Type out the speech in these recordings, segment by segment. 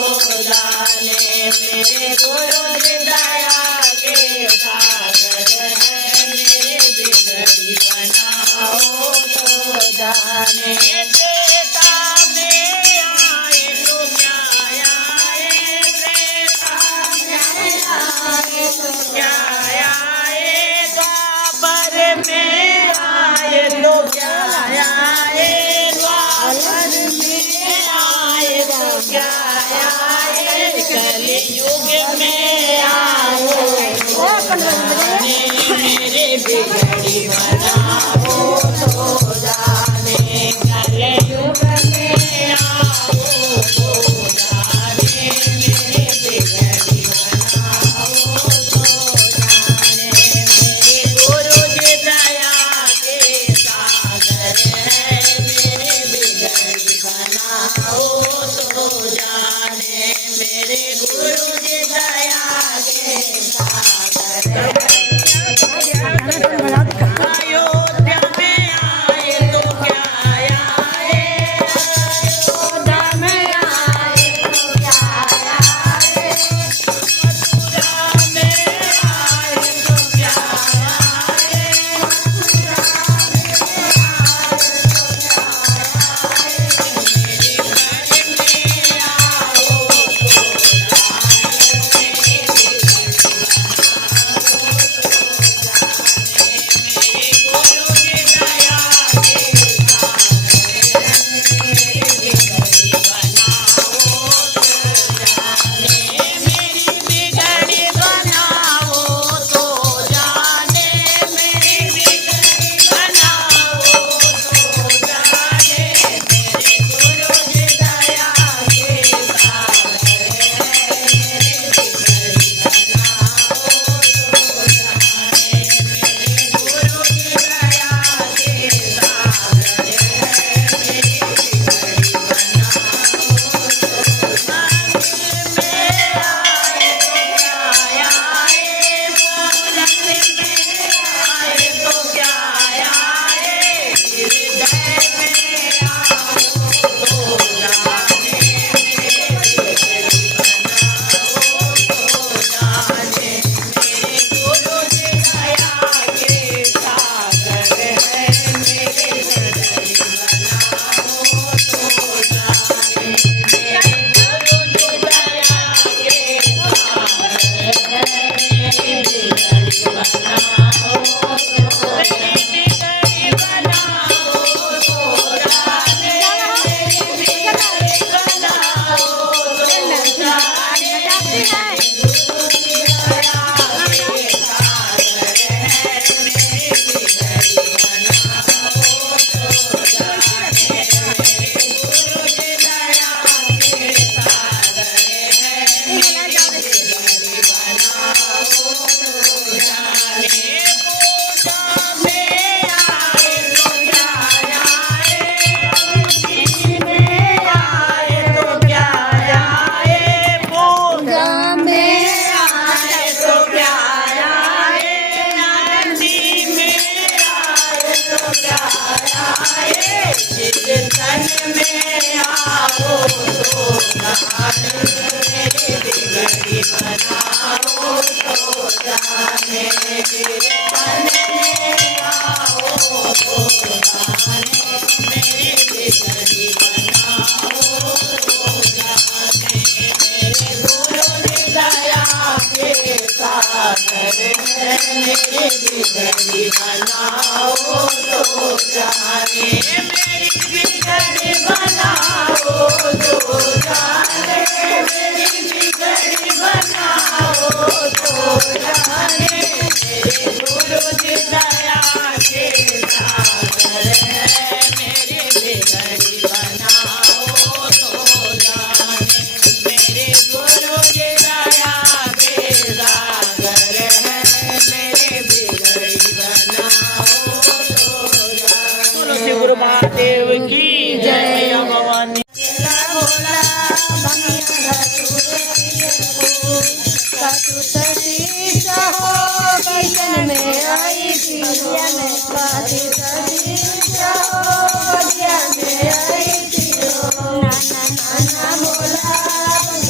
जाने मेरे गुरु जी दया के सागर है मेरे बिगड़ी बनाओ तो जाने बेटा में आए तो क्या आए बेटा में आए तो क्या आए द्वापर में आए तो क्या आए द्वापर में आए तो क्या आए कलयुग में आओ मेरे बिगड़ी बनाओ तो जाने कलयुग में आओ तो जाने मेरे बिगड़ी बनाओ तो जाने मेरे गुरु जी दया के सागर है मेरे बिगड़ी बनाओ तो जाने मेरे गुरु जी दया के सागर है अयोध्या में आए तो क्या आए अयोध्या में आए तो क्या आए मथुरा में आए तो क्या आए मथुरा में आए तो क्या आए मेरे घर में आओ तो नाना बोला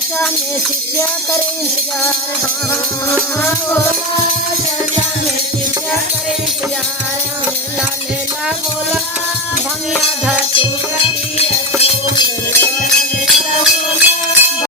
चर्चा में शिष्य करे इंतजार, चर्चा में शिष्य करे इंतजार, लेला लेला बोला भंगिया धतूरा